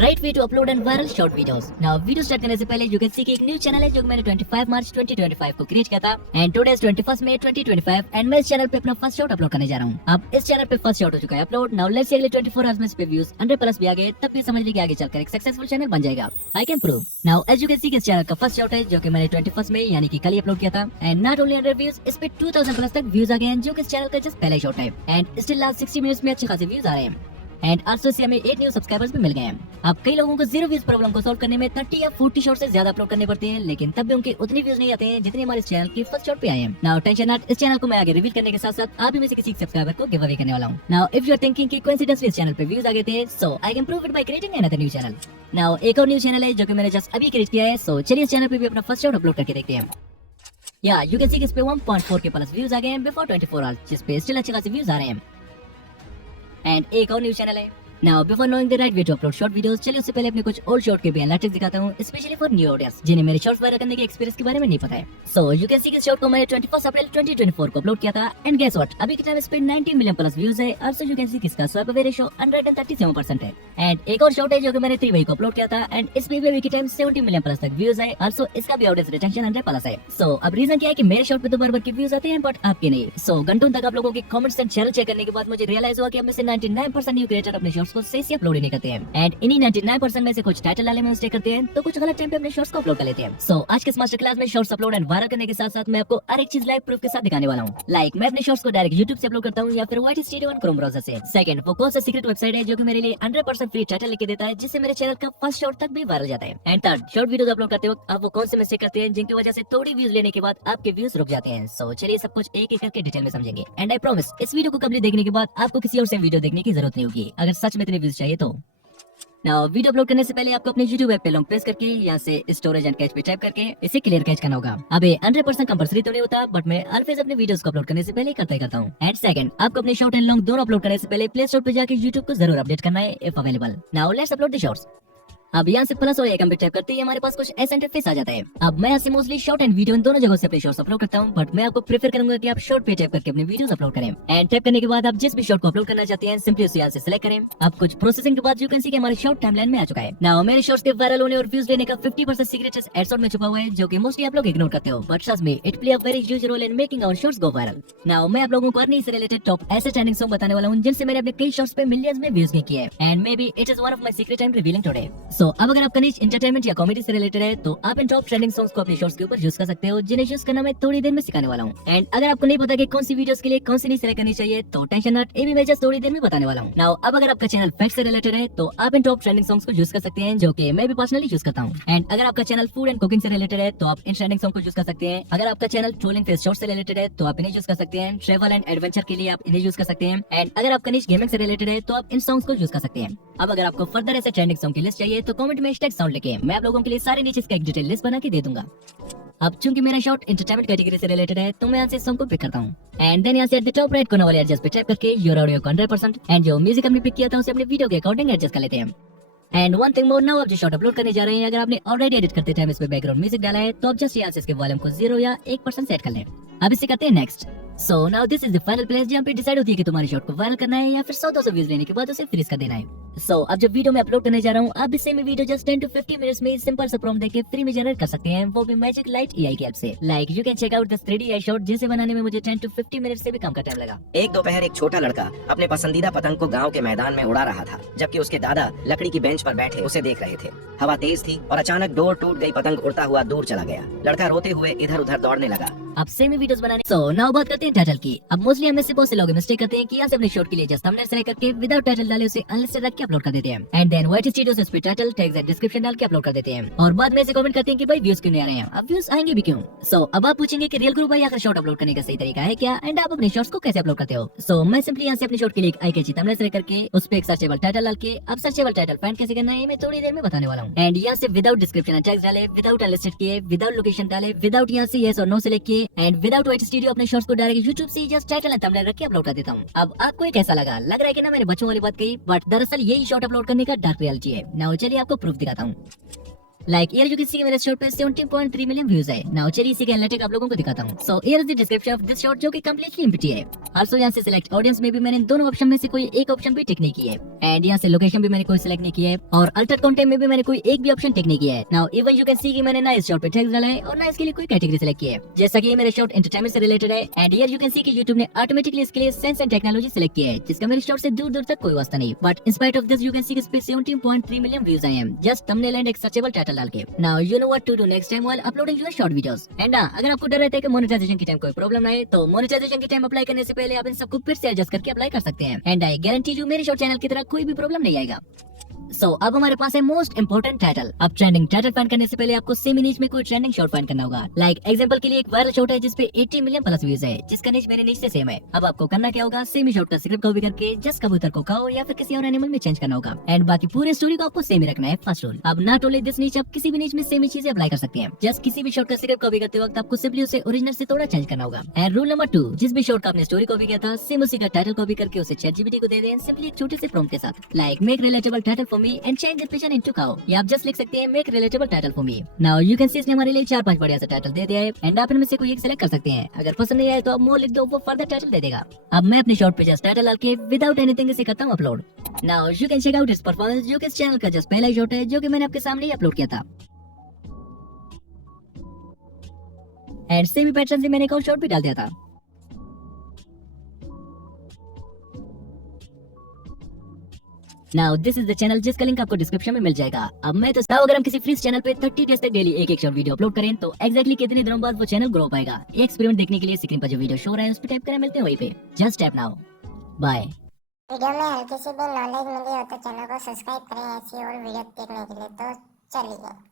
Right way to upload and viral short videos. Now video start करने से पहले you can see कि एक न्यू चैनल है जो मैंने 25 मार्च 2025 को क्रिएट किया था and today is 21 May 2025 and मैं इस चैनल पे अपना फर्स्ट शॉट अपलोड करने जा रहा हूँ। अब इस चैनल पे फर्स्ट शॉट हो चुका है अपलोड। नाउ लेट्स सी अगले 24 आवर्स में इस पे व्यूज 100+ भी आ गए तब भी समझ लीजिए आगे चलकर एक सक्सेसफुल चैनल बन जाएगा। I can prove. Now as you can see इस चैनल का फर्स्ट शॉट है जो कि मैंने 21 में यानी कि कल ही अपलोड किया था एंड नॉट ओनली 100 व्यूज, इस पे 2000+ तक व्यूज आ गए हैं जो कि इस चैनल का जस्ट पहला शॉट है एंड स्टिल लास्ट 60 मिनट्स में अच्छे खासे व्यूज आ रहे हैं एंड आल्सो इससे हमें 8 न्यू सब्सक्राइबर्स भी मिल गए हैं। अब कई लोगों को 0 व्यूज प्रॉब्लम को सॉल्व करने में 30 या 40 शॉट से ज्यादा अपलोड करने पड़ते हैं लेकिन तब भी उनके उतने व्यूज नहीं आते हैं जितने हमारे चैनल की फर्स्ट शॉट पे आए हैं। नाउ टेंशन नॉट, इस चैनल को मैं आगे रिवील करने के साथ साथ आप भी में से किसी सब्सक्राइबर को गिव अवे करने वाला हूं। Now if you are thinking कि कोइंसिडेंटली इस चैनल पे व्यूज आ गए थे, so I can prove it by creating another new channel. Now एक और न्यू चैनल है जो कि मैंने जस्ट अभी क्रिएट किया है, सो चलिए इस चैनल पे भी अपना फर्स्ट शॉट अपलोड करके देखते हैं। या यू कैन सी इस पे 1.4 के प्लस व्यूज आ गए हैं बिफोर 24 आवर्स, जिस पे स्टिल अच्छे खासे व्यूज आ रहे हैं। एंड एक और न्यू चैनल है। Now before knowing the right way to upload short videos, चलिए उससे पहले अपने कुछ ओल्ड शॉर्ट के भी एनालिटिक्स दिखाता हूं, स्पेशली फॉर न्यू ऑडियंस जिन्हें मेरे शॉर्ट्स वायरल करने के एक्सपीरियंस के बारे में नहीं पता है। सो यू कैन सी इस शॉर्ट को मैंने 21 अप्रैल 2024 को अपलोड किया था एंड गेस व्हाट, अभी के टाइम इस पे 19 मिलियन प्लस व्यूज है। आल्सो यू कैन सी इसका स्वाइप अवे रेशियो 137% है। एंड एक और शॉर्ट है जो कि मैंने 3 मई को अपलोड किया था एंड इस पे भी अभी के टाइम 70 मिलियन प्लस तक व्यूज है। आल्सो इसका भी ऑडियंस रिटेंशन 100+ है। सो अब रीजन क्या है कि मेरे शॉर्ट पे तो बार-बार के व्यूज आते हैं बट आपके नहीं। सो घंटों तक आप लोगों के कमेंट्स एंड चैनल चेक करने के बाद मुझे रियलाइज हुआ कि अब में से 99% न्यू क्रिएटर अपने शॉर्ट्स को सही से अपलोड नहीं करते हैं एंड इन्हीं 99% में से कुछ टाइटल डाले में मिस्टेक करते हैं तो कुछ गलत टाइम पे अपने शॉर्ट्स को अपलोड कर लेते हैं। सो आज के इस मास्टर क्लास में शॉर्ट्स अपलोड एंड वायरल करने के साथ साथ मैं आपको हर एक चीज लाइव प्रूफ के साथ दिखाने वाला हूं। लाइक मैं अपने शॉर्ट्स को डायरेक्ट YouTube से अपलोड करता हूं या फिर YT Studio One Chrome browser से। सेकंड, वो कौन सा सीक्रेट वेबसाइट है जो कि मेरे लिए 100% फ्री टाइटल लेके देता है जिससे मेरे चैनल का फर्स्ट शॉर्ट तक भी वायरल जाता है। And third, short videos upload करते वक्त आप वो कौन से मिस्टेक करते हैं जिनकी वजह से थोड़ी व्यूज लेने के बाद आपके व्यूज रुक जाते हैं। सो चलिए सब कुछ एक एक करके डिटेल में समझेंगे एंड आई प्रॉमिस इस वीडियो को कंप्लीट देखने के बाद आपको किसी और से वीडियो देखने की जरूरत नहीं होगी अगर सच में इतने व्यूज चाहिए तो। नाउ वीडियो अपलोड करने से पहले आपको अपने YouTube ऐप पे लॉन्ग प्रेस करके यहाँ से स्टोरेज एंड कैच पे टाइप करके इसे क्लियर कैच करना होगा। अब ये 100% कंपल्सरी तो नहीं होता बट मैं ऑलवेज अपने वीडियोस को अपलोड करने से पहले करता ही करता हूँ। एंड सेकंड, आपको अपने शॉर्ट एंड लॉन्ग दोनों अपलोड करने से पहले प्ले स्टोर पे जाके YouTube को जरूर अपडेट करना है if available. Now let's upload the shorts. अब यहाँ से प्लस और आइकन पे टैप करते ही हमारे पास कुछ ऐसा इंटरफेस आ जाता है। अब मैं यहाँ से मोस्टली शॉर्ट एंड वीडियो इन दोनों जगहों से अपने शॉर्ट्स अपलोड करता हूँ बट मैं आपको प्रेफर करूंगा कि आप शॉर्ट पे टैप करके अपने वीडियोस अपलोड करें। एंड टैप करने के बाद आप जिस भी शॉर्ट को अपलोड करना चाहते हैं सिंपली उसे यहाँ से सिलेक्ट करें। अब कुछ प्रोसेसिंग के बाद यू कैन सी कि हमारे शॉर्ट टाइमलाइन में आ चुका है। नाउ मेरे शॉर्ट्स के वायरल होने और व्यूज लेने का 50% सीक्रेट एडशॉट में छुपा हुआ है जो कि मोस्टली आप लोग इग्नोर करते हो but trust me it play a very huge role in making our shorts go viral. Now मैं आप लोगों को अर्निंग से रिलेटेड टॉप ऐसे ट्रेंडिंग सॉन्ग बताने वाला हूँ जिनसे मैंने अपने कई शॉर्ट्स पे मिलियंस में व्यूज किए हैं and maybe it is one of my secret I am revealing today. So अब अगर आपका नीच एंटरटेनमेंट या कॉमेडी से रिलेटेड है तो आप इन टॉप ट्रेंडिंग सॉन्ग्स को अपने शॉर्ट्स के ऊपर यूज कर सकते हो जिन्हें यूज करना मैं थोड़ी देर में सिखाने वाला हूँ। एंड अगर आपको नहीं पता कि कौन सी वीडियोस के लिए कौन सी नहीं सिलेक्ट करनी चाहिए तो टेंशन नॉट, ये भी मैं जस्ट थोड़ी देर में बताने वाला हूँ। नाउ अब अगर आपका चैनल फैक्ट से रिलेटेड है तो आप इन टॉप ट्रेंडिंग सॉन्ग्स को यूज कर सकते हैं जो कि मैं भी पर्सनली यूज करता हूँ। एंड अगर आपका चैनल फूड एंड कुकिंग से रिलेटेड है तो आप इन ट्रेंडिंग सॉन्ग को यूज कर सकते हैं। अगर आपका चैनल ट्रोलिंग फेस शॉर्ट से रिलेटेड है तो आप इन्हें यूज कर सकते हैं। ट्रैवल एंड एडवेंचर के लिए आप इन्हें यूज कर सकते हैं। एंड अगर आपका निश गेमिंग से रिलेटेड है तो आप इन सॉन्ग्स को यूज कर सकते हैं। अब अगर आपको फर्दर ऐसे ट्रेंडिंग सॉन्ग की लिस्ट चाहिए तो कमेंट में #साउंड लिखें, मैं आप लोगों के लिए सारे नीचे इसका एक डिटेल लिस्ट बना के दे दूंगा। अब चूंकि मेरा शॉर्ट एंटरटेनमेंट कैटेगरी से रिलेटेड है तो मैं यहाँ से सॉन्ग को पिक करता हूँ एंड देन यहाँ से एट द टॉप राइट कोने वाले एडजस्ट पे टाइप करके योर ऑडियो को 100% एंड जो म्यूजिक हमने पिक किया था उसे अपने वीडियो के अकॉर्डिंग एडजस्ट कर लेते हैं। And one thing more, now आप जो शॉर्ट अपलोड करने जा रहे हैं अगर आपने ऑलरेडी एडिट करते टाइम इसमें बैकग्राउंड म्यूजिक डाला है तो आप जस्ट यहाँ से इसके वॉल्यूम को 0 या 1% सेट कर लें। अब इसे करते हैं next. So now this is the final place जहाँ पे डिसाइड होती है कि तुम्हारे शॉट को वायरल करना है या फिर 100-200 व्यूज लेने के बाद उसे फ्रीज कर देना है। सो अब जब वीडियो में अपलोड करने जा रहा हूँ आप इस same video just 10 to 50 minutes में सिंपल सा प्रॉम्प्ट देके फ्री में जनरेट कर सकते हैं, वो भी मैजिक लाइट एआई की हेल्प से। Like you can check out the 3D AI shot जिसे बनाने में मुझे 10 to 50 मिनट से भी कम का टाइम लगा। एक दोपहर एक छोटा लड़का अपने पसंदीदा पतंग को गांव के मैदान में उड़ा रहा था जबकि उसके दादा लकड़ी की बेंच पर बैठे उसे देख रहे थे। हवा तेज थी और अचानक डोर टूट गई, पतंग उड़ता हुआ दूर चला गया। लड़का रोते हुए इधर उधर दौड़ने लगा। अब सेम वीडियोस बनाने। सो नाउ बात करते हैं टाइटल की। अब मोस्टली हम में से बहुत से लोग मिस्टेक करते हैं कि यहाँ से अपने शॉर्ट के लिए जस्ट थंबनेल सेलेक्ट करके विदाउट टाइटल डाले उसे अनलिस्टेड रख के अपलोड कर देते हैं एंड देन YT Studio से उस पे टाइटल टैग्स एंड डिस्क्रिप्शन डाल के अपलोड कर देते हैं और बाद में से कमेंट करते हैं कि भाई व्यूज क्यों नहीं आ रहे हैं। अब व्यूज आएंगे भी क्यों? सो अब आप पूछेंगे कि रियल ग्रुप भाई आखिर शॉर्ट अपलोड करने का सही तरीका है क्या एंड आप अपने शॉर्ट्स को कैसे अपलोड करते हो? सो मैं सिंपली यहाँ से अपने शॉर्ट के लिए एक आई कैची थंबनेल सेलेक्ट करके उस पे एक सर्चेबल टाइटल डाल के अब सर्चेबल टाइटल फाइंड कैसे करना है मैं थोड़ी देर में बताने वाला हूँ। एंड यहाँ से विदाउट डिस्क्रिप्शन एंड टैग्स डाले, विदाउट अनलिस्टेड किए, विदाउट लोकेशन डाले, विदाउट यहाँ से यस और नो सेलेक्ट किए एंड विदाउट YT Studio अपने शॉर्ट्स को डायरेक्ट YouTube से जस्ट टाइटल एंड थंबनेल रख के अपलोड कर देता हूँ। अब आपको ये कैसा लगा? लग रहा है कि ना मैंने बच्चों वाली बात कही बट दरअसल यही शॉर्ट अपलोड करने का डार्क रियलिटी है। नाउ चलिए आपको प्रूफ दिखाता हूँ। लाइक यार जो किसी के मेरे शॉट पे 17.3 मिलियन व्यूज है। नाउ चलिए इसी के एनालिटिक आप लोगों को दिखाता हूँ। So here is the description of this shot जो कि कंप्लीटली एम्प्टी है। आल्सो यहाँ से सिलेक्ट ऑडियंस में भी मैंने दोनों ऑप्शन में से कोई एक ऑप्शन भी टिक नहीं की है। एंड यहाँ से लोकेशन भी मैंने कोई सिलेक्ट नहीं किया है और अल्टर कंटेंट में भी मैंने कोई एक भी ऑप्शन टिक नहीं किया है। Now even you can see कि मैंने ना इस शॉट पे टैग्स डाला है और ना इसके लिए कोई कैटेगरी सिलेक्ट की है। जैसा कि ये मेरे शॉट एंटरटेनमेंट से रिलेटेड है and here you can see कि YouTube ने ऑटोमेटिकली इसके लिए साइंस एंड टेक्नोलॉजी सिलेक्ट किया है, जिसका मेरे शॉट से दूर दूर तक कोई वास्ता नहीं। But in spite of this you can see कि इस पे 17.3 मिलियन व्यूज आए हैं जस्ट थंबनेल एंड एक सर्चेबल टाइटल डाल के। Now you know what to do next time while uploading your short videos. And अगर आपको डर रहता है कि मोनेटाइजेशन की टाइम कोई प्रॉब्लम ना आए तो मोनेटाइजेशन की टाइम अप्लाई करने से पहले आप इन सबको फिर से एडजस्ट करके अप्लाई कर सकते हैं। एंड आई गारंटी यू मेरे शॉर्ट चैनल की तरह कोई भी प्रॉब्लम नहीं आएगा। अब हमारे पास है मोस्ट इंपोर्टेंट टाइटल। अब ट्रेंडिंग टाइटल फाइंड करने से पहले आपको सेम नीच में कोई ट्रेंडिंग शॉट फाइंड करना होगा। लाइक एग्जांपल के लिए एक वायरल शॉट है जिसपे 80 मिलियन प्लस व्यूज है, जिसका नीच मेरे नीच से सेम है। अब आपको करना क्या होगा, सेम ही शॉट का स्क्रिप्ट कॉपी करके जस्ट कबूतर को खाओ या फिर किसी और एनिमल में चेंज करना होगा। एंड बाकी पूरे स्टोरी को आपको सेम ही रखना है। फर्स्ट रूल, अब नॉट ओनली दिस नीच, आप किसी भी नीच में सेम ही चीजें अप्लाई कर सकते हैं। जस्ट किसी भी शॉट का स्क्रिप्ट कॉपी करते वक्त आपको सिंपली उसे ओरिजिनल से थोड़ा चेंज करना होगा। एंड रूल नंबर 2, जिस भी शॉट का आपने स्टोरी कॉपी किया था सेम उसी का टाइटल कॉपी करके उसे ChatGPT को दे दें सिंपली एक छोटे से प्रॉम्प्ट के साथ। Like make relatable title for me and change the picture into cow, या आप जस्ट लिख सकते हैं make relatable title for me. Now you can सी इसने हमारे लिए 4-5 बढ़िया सा टाइटल दे दिया है एंड आप इनमें से कोई एक सिलेक्ट कर सकते हैं। अगर पसंद नहीं आए तो आप मोर लिख दो, वो फर्दर टाइटल दे देगा। अब मैं अपने शॉर्ट पे जस्ट टाइटल डाल के विदाउट एनीथिंग इसे करता हूं upload. Now you can check out इस परफॉर्मेंस जो कि इस चैनल का जस्ट पहला ही शॉट है जो कि मैंने आपके सामने ही अपलोड किया था। एंड सेम ही पैटर्न से मैंने एक और शॉट भी डाल दिया था। Now this is the channel जिसका लिंक आपको डिस्क्रिप्शन में मिल जाएगा। अब मैं तो अगर हम किसी फ्री चैनल पे 30 डेज तक डेली एक शॉर्ट वीडियो अपलोड करें तो एक्जैक्टली कितने दिनों बाद वो चैनल ग्रो पाएगा। ये एक्सपेरिमेंट देखने के लिए स्क्रीन पर जो वीडियो शो रहा है उस पर टाइप करें, मिलते हैं वहीं पे। Just tap now, bye. Video में हल्की सी भी नॉलेज मिली हो तो चैनल को सब्सक्राइब करें ऐसी और वीडियो देखने के लिए। तो चलिए।